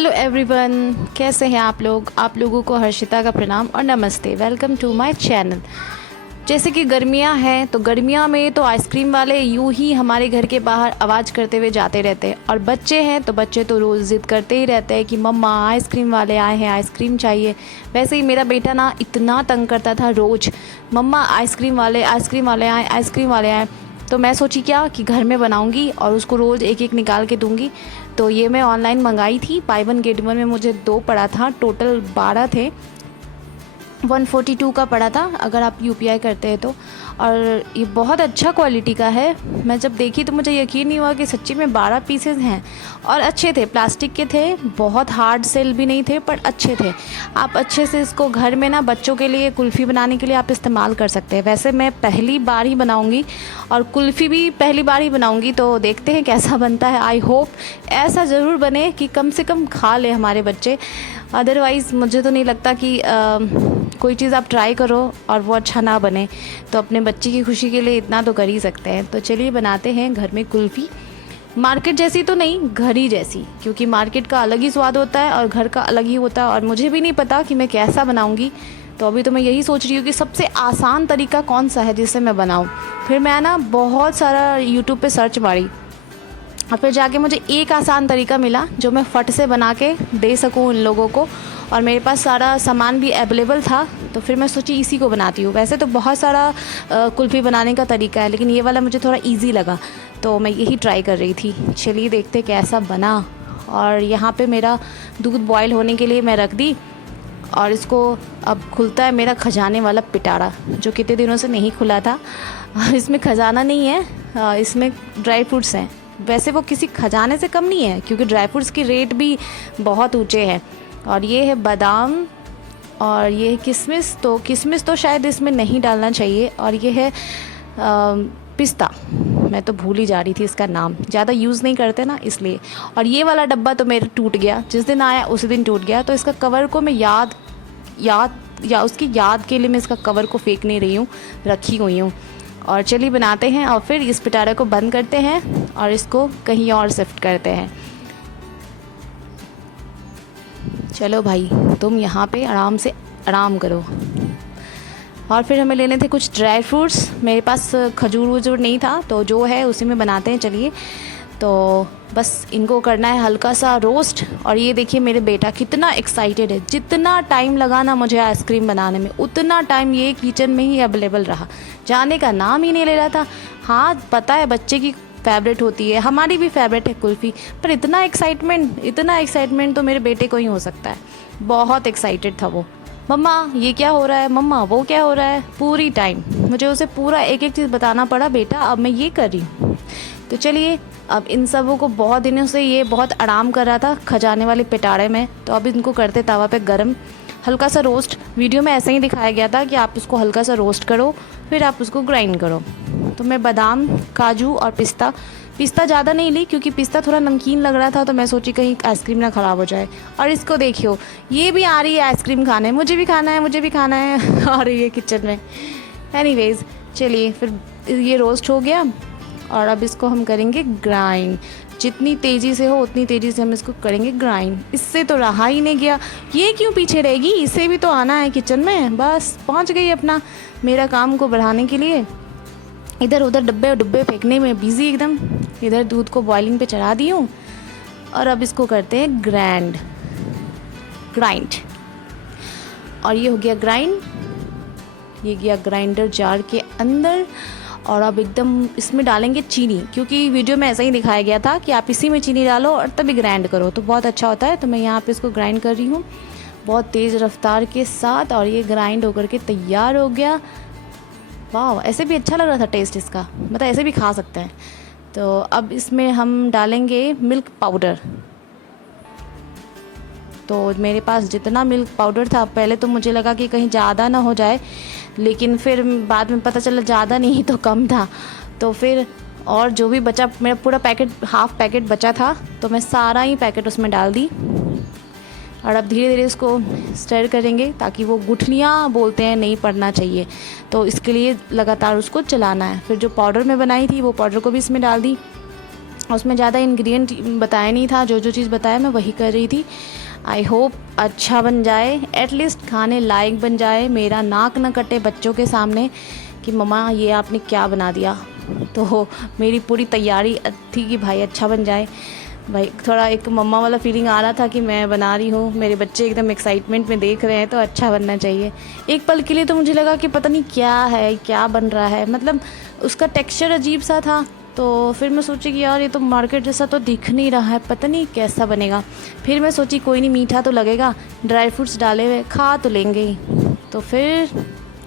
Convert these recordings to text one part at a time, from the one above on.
Hello everyone, कैसे हैं आप लोग। आप लोगों को हर्षिता का प्रणाम और नमस्ते। Welcome to my channel. जैसे कि गर्मियां हैं तो गर्मियां में तो आइसक्रीम वाले यूं ही हमारे घर के बाहर आवाज़ करते हुए जाते रहते हैं, और बच्चे हैं तो बच्चे तो रोज़ ज़िद करते ही रहते हैं कि मम्मा आइसक्रीम वाले आए हैं, आइसक्रीम चाहिए। वैसे ही मेरा बेटा ना इतना तंग करता था रोज़, मम्मा आइसक्रीम वाले आए, आइसक्रीम वाले आए। तो मैं सोची क्या कि घर में बनाऊंगी और उसको रोज़ एक एक निकाल के दूंगी। तो ये मैं ऑनलाइन मंगाई थी, बाय वन गेट वन में मुझे 2 पड़ा था, टोटल 12 थे। 142 का पड़ा था अगर आप यूपीआई करते हैं तो। और ये बहुत अच्छा क्वालिटी का है। मैं जब देखी तो मुझे यकीन नहीं हुआ कि सच्ची में 12 पीसेस हैं, और अच्छे थे, प्लास्टिक के थे, बहुत हार्ड सेल भी नहीं थे पर अच्छे थे। आप अच्छे से इसको घर में ना बच्चों के लिए कुल्फ़ी बनाने के लिए आप इस्तेमाल कर सकते हैं। वैसे मैं पहली बार ही बनाऊंगी और कुल्फ़ी भी पहली बार ही बनाऊंगी, तो देखते हैं कैसा बनता है। आई होप ऐसा ज़रूर बने कि कम से कम खा ले हमारे बच्चे। अदरवाइज़ मुझे तो नहीं लगता कि कोई चीज़ आप ट्राई करो और वो अच्छा ना बने, तो अपने बच्चे की खुशी के लिए इतना तो कर ही सकते हैं। तो चलिए बनाते हैं घर में कुल्फ़ी। मार्केट जैसी तो नहीं, घर ही जैसी, क्योंकि मार्केट का अलग ही स्वाद होता है और घर का अलग ही होता है। और मुझे भी नहीं पता कि मैं कैसा बनाऊंगी, तो अभी तो मैं यही सोच रही हूँ कि सबसे आसान तरीका कौन सा है जिससे मैं बनाऊँ। फिर मैं ना बहुत सारा यूट्यूब पे सर्च मारी और फिर जाके मुझे एक आसान तरीका मिला जो मैं फट से बना के दे सकूँ उन लोगों को, और मेरे पास सारा सामान भी अवेलेबल था। तो फिर मैं सोची इसी को बनाती हूँ। वैसे तो बहुत सारा कुल्फ़ी बनाने का तरीका है, लेकिन ये वाला मुझे थोड़ा इजी लगा, तो मैं यही ट्राई कर रही थी। चलिए देखते कैसा बना। और यहाँ पे मेरा दूध बॉयल होने के लिए मैं रख दी, और इसको अब खुलता है मेरा खजाने वाला पिटारा, जो कितने दिनों से नहीं खुला था। इसमें खजाना नहीं है, इसमें ड्राई फ्रूट्स हैं। वैसे वो किसी खजाने से कम नहीं है, क्योंकि ड्राई फ्रूट्स की रेट भी बहुत ऊंचे हैं। और ये है बादाम, और ये है किशमिश। तो किशमिश तो शायद इसमें नहीं डालना चाहिए। और ये है पिस्ता, मैं तो भूल ही जा रही थी इसका नाम, ज़्यादा यूज़ नहीं करते ना इसलिए। और ये वाला डब्बा तो मेरा टूट गया, जिस दिन आया उसी दिन टूट गया। तो इसका कवर को मैं उसकी याद के लिए मैं इसका कवर को फेंक नहीं रही हूँ, रखी हुई हूँ। और चलिए बनाते हैं, और फिर इस पिटारे को बंद करते हैं और इसको कहीं और शिफ्ट करते हैं। चलो भाई, तुम यहाँ पे आराम से आराम करो। और फिर हमें लेने थे कुछ ड्राई फ्रूट्स। मेरे पास खजूर वजूर नहीं था, तो जो है उसी में बनाते हैं। चलिए, तो बस इनको करना है हल्का सा रोस्ट। और ये देखिए मेरे बेटा कितना एक्साइटेड है। जितना टाइम लगा ना मुझे आइसक्रीम बनाने में, उतना टाइम ये किचन में ही अवेलेबल रहा, जाने का नाम ही नहीं ले रहा था। हाँ, पता है बच्चे की फेवरेट होती है, हमारी भी फेवरेट है कुल्फ़ी, पर इतना एक्साइटमेंट तो मेरे बेटे को ही हो सकता है। बहुत एक्साइटेड था वो, मम्मा ये क्या हो रहा है, मम्मा वो क्या हो रहा है। पूरी टाइम मुझे उसे पूरा एक एक चीज़ बताना पड़ा, बेटा अब मैं ये कर रही हूँ। तो चलिए, अब इन सबों को बहुत दिनों से ये बहुत आराम कर रहा था खजाने वाले पिटारे में, तो अब इनको करते तवा पे गरम, हल्का सा रोस्ट। वीडियो में ऐसे ही दिखाया गया था कि आप उसको हल्का सा रोस्ट करो, फिर आप उसको ग्राइंड करो। तो मैं बादाम, काजू और पिस्ता ज़्यादा नहीं ली, क्योंकि पिस्ता थोड़ा नमकीन लग रहा था, तो मैं सोची कहीं आइसक्रीम ना ख़राब हो जाए। और इसको देखियो, ये भी आ रही है आइसक्रीम खाने, मुझे भी खाना है और ये किचन में। एनीवेज़ चलिए, फिर ये रोस्ट हो गया, और अब इसको हम करेंगे ग्राइंड। जितनी तेज़ी से हो उतनी तेज़ी से हम इसको करेंगे ग्राइंड। इससे तो रहा ही नहीं गया, ये क्यों पीछे रहेगी, इसे भी तो आना है किचन में। बस पहुंच गई अपना मेरा काम को बढ़ाने के लिए। इधर उधर डब्बे फेंकने में बिज़ी एकदम। इधर दूध को बॉइलिंग पे चढ़ा दी हूँ, और अब इसको करते हैं ग्राइंड। और ये हो गया ग्राइंड, ये गया ग्राइंडर जार के अंदर। और अब एकदम इसमें डालेंगे चीनी, क्योंकि वीडियो में ऐसा ही दिखाया गया था कि आप इसी में चीनी डालो और तभी ग्राइंड करो तो बहुत अच्छा होता है। तो मैं यहाँ पे इसको ग्राइंड कर रही हूँ बहुत तेज़ रफ्तार के साथ, और ये ग्राइंड होकर के तैयार हो गया। वाह, ऐसे भी अच्छा लग रहा था टेस्ट इसका, मतलब ऐसे भी खा सकते हैं। तो अब इसमें हम डालेंगे मिल्क पाउडर। तो मेरे पास जितना मिल्क पाउडर था, पहले तो मुझे लगा कि कहीं ज़्यादा ना हो जाए, लेकिन फिर बाद में पता चला ज़्यादा नहीं तो कम था। तो फिर और जो भी बचा, मेरा पूरा पैकेट, हाफ़ पैकेट बचा था, तो मैं सारा ही पैकेट उसमें डाल दी। और अब धीरे धीरे इसको स्टर करेंगे, ताकि वो गुठलियाँ बोलते हैं नहीं पड़ना चाहिए, तो इसके लिए लगातार उसको चलाना है। फिर जो पाउडर मैं बनाई थी वो पाउडर को भी इसमें डाल दी। उसमें ज़्यादा इंग्रेडिएंट बताया नहीं था, जो चीज़ बताया मैं वही कर रही थी। आई होप अच्छा बन जाए, एटलीस्ट खाने लायक बन जाए, मेरा नाक न कटे बच्चों के सामने कि मम्मा ये आपने क्या बना दिया। तो मेरी पूरी तैयारी थी कि भाई अच्छा बन जाए। भाई थोड़ा एक मम्मा वाला फीलिंग आ रहा था कि मैं बना रही हूँ, मेरे बच्चे एकदम एक्साइटमेंट में देख रहे हैं, तो अच्छा बनना चाहिए। एक पल के लिए तो मुझे लगा कि पता नहीं क्या है, क्या बन रहा है, मतलब उसका टेक्सचर अजीब सा था। तो फिर मैं सोची कि यार ये तो मार्केट जैसा तो दिख नहीं रहा है, पता नहीं कैसा बनेगा। फिर मैं सोची कोई नहीं, मीठा तो लगेगा, ड्राई फ्रूट्स डाले हुए खा तो लेंगे ही। तो फिर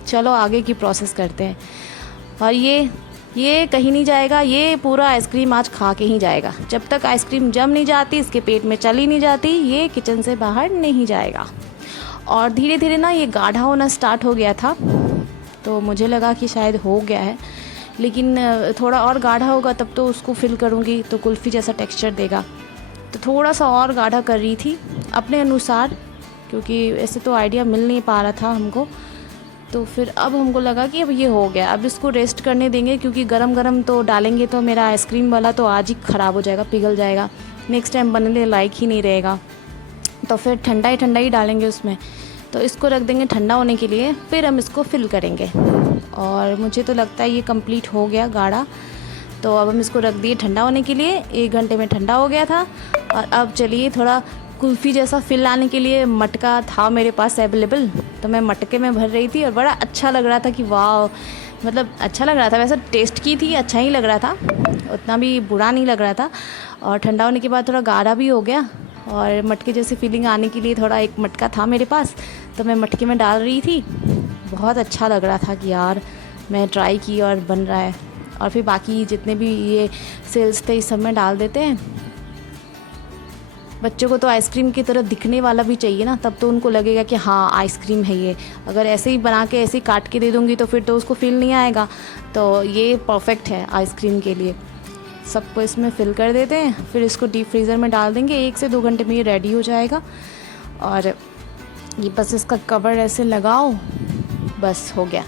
चलो आगे की प्रोसेस करते हैं। और ये कहीं नहीं जाएगा, ये पूरा आइसक्रीम आज खा के ही जाएगा। जब तक आइसक्रीम जम नहीं जाती, इसके पेट में चली नहीं जाती, ये किचन से बाहर नहीं जाएगा। और धीरे धीरे ना ये गाढ़ा होना स्टार्ट हो गया था, तो मुझे लगा कि शायद हो गया है, लेकिन थोड़ा और गाढ़ा होगा तब तो उसको फिल करूँगी तो कुल्फ़ी जैसा टेक्सचर देगा। तो थोड़ा सा और गाढ़ा कर रही थी अपने अनुसार, क्योंकि ऐसे तो आइडिया मिल नहीं पा रहा था हमको। तो फिर अब हमको लगा कि अब ये हो गया, अब इसको रेस्ट करने देंगे, क्योंकि गरम गरम तो डालेंगे तो मेरा आइसक्रीम वाला तो आज ही ख़राब हो जाएगा, पिघल जाएगा, नेक्स्ट टाइम बनने लायक ही नहीं रहेगा। तो फिर ठंडा ही डालेंगे उसमें। तो इसको रख देंगे ठंडा होने के लिए, फिर हम इसको फिल करेंगे। और मुझे तो लगता है ये कंप्लीट हो गया गाढ़ा। तो अब हम इसको रख दिए ठंडा होने के लिए, 1 घंटे में ठंडा हो गया था। और अब चलिए थोड़ा कुल्फ़ी जैसा फिल लाने के लिए मटका था मेरे पास अवेलेबल, तो मैं मटके में भर रही थी और बड़ा अच्छा लग रहा था कि वाह, मतलब अच्छा लग रहा था। वैसे टेस्ट की थी, अच्छा ही लग रहा था, उतना भी बुरा नहीं लग रहा था। और ठंडा होने के बाद थोड़ा गाढ़ा भी हो गया, और मटके जैसी फीलिंग आने के लिए थोड़ा एक मटका था मेरे पास, तो मैं मटके में डाल रही थी। बहुत अच्छा लग रहा था कि यार मैं ट्राई की और बन रहा है। और फिर बाकी जितने भी ये सेल्स थे इस सब में डाल देते हैं। बच्चों को तो आइसक्रीम की तरह दिखने वाला भी चाहिए ना, तब तो उनको लगेगा कि हाँ आइसक्रीम है ये। अगर ऐसे ही बना के ऐसे ही काट के दे दूँगी तो फिर तो उसको फील नहीं आएगा। तो ये परफेक्ट है आइसक्रीम के लिए। सबको इसमें फिल कर देते हैं, फिर इसको डीप फ्रीज़र में डाल देंगे, 1 से 2 घंटे में ये रेडी हो जाएगा। और ये बस इसका कवर ऐसे लगाओ, बस हो गया।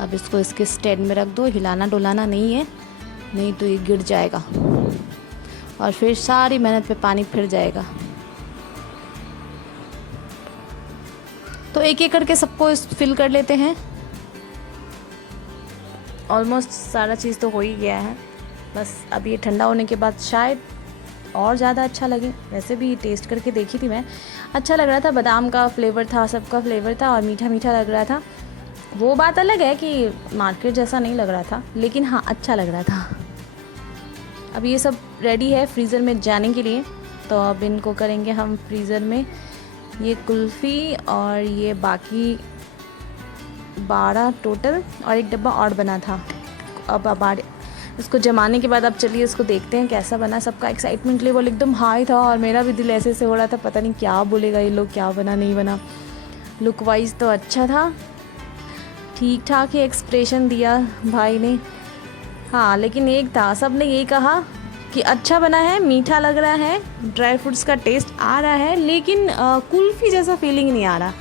अब इसको इसके स्टैंड में रख दो, हिलाना डुलाना नहीं है, नहीं तो ये गिर जाएगा और फिर सारी मेहनत पे पानी फिर जाएगा। तो एक एक करके सबको फिल कर लेते हैं। ऑलमोस्ट सारा चीज़ तो हो ही गया है, बस अब ये ठंडा होने के बाद शायद और ज़्यादा अच्छा लगे। वैसे भी टेस्ट करके देखी थी मैं, अच्छा लग रहा था, बादाम का फ्लेवर था, सबका फ्लेवर था और मीठा मीठा लग रहा था। वो बात अलग है कि मार्केट जैसा नहीं लग रहा था, लेकिन हाँ अच्छा लग रहा था। अब ये सब रेडी है फ्रीज़र में जाने के लिए, तो अब इनको करेंगे हम फ्रीज़र में। ये कुल्फ़ी और ये बाकी 12 टोटल और एक डब्बा और बना था। अब इसको जमाने के बाद अब चलिए इसको देखते हैं कैसा बना। सबका एक्साइटमेंट लेवल एकदम हाई था और मेरा भी दिल ऐसे हो रहा था, पता नहीं क्या बोलेगा ये लोग, क्या बना नहीं बना। लुक वाइज तो अच्छा था, ठीक ठाक ही एक्सप्रेशन दिया भाई ने। हाँ लेकिन एक था, सब ने ये कहा कि अच्छा बना है, मीठा लग रहा है, ड्राई फ्रूट्स का टेस्ट आ रहा है, लेकिन कुल्फ़ी जैसा फीलिंग नहीं आ रहा।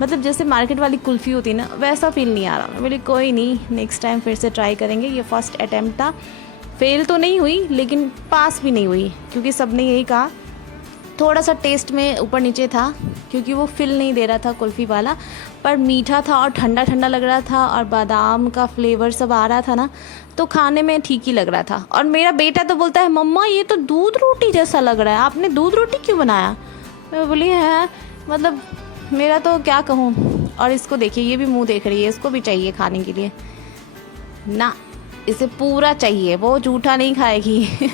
मतलब जैसे मार्केट वाली कुल्फ़ी होती है ना, वैसा फील नहीं आ रहा। मैं बोली कोई नहीं, नेक्स्ट टाइम फिर से ट्राई करेंगे। ये फर्स्ट अटैम्प्ट था, फेल तो नहीं हुई लेकिन पास भी नहीं हुई, क्योंकि सब ने यही कहा। थोड़ा सा टेस्ट में ऊपर नीचे था, क्योंकि वो फिल नहीं दे रहा था कुल्फ़ी वाला, पर मीठा था और ठंडा ठंडा लग रहा था और बादाम का फ्लेवर सब आ रहा था ना, तो खाने में ठीक ही लग रहा था। और मेरा बेटा तो बोलता है मम्मा ये तो दूध रोटी जैसा लग रहा है, आपने दूध रोटी क्यों बनाया? मैं बोली है, मतलब मेरा तो क्या कहूँ। और इसको देखिए, ये भी मुंह देख रही है, इसको भी चाहिए खाने के लिए ना, इसे पूरा चाहिए, वो जूठा नहीं खाएगी।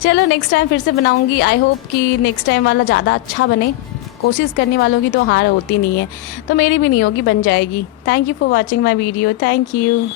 चलो नेक्स्ट टाइम फिर से बनाऊंगी। आई होप कि नेक्स्ट टाइम वाला ज़्यादा अच्छा बने। कोशिश करने वालों की तो हार होती नहीं है, तो मेरी भी नहीं होगी, बन जाएगी। Thank you for watching my video. Thank you.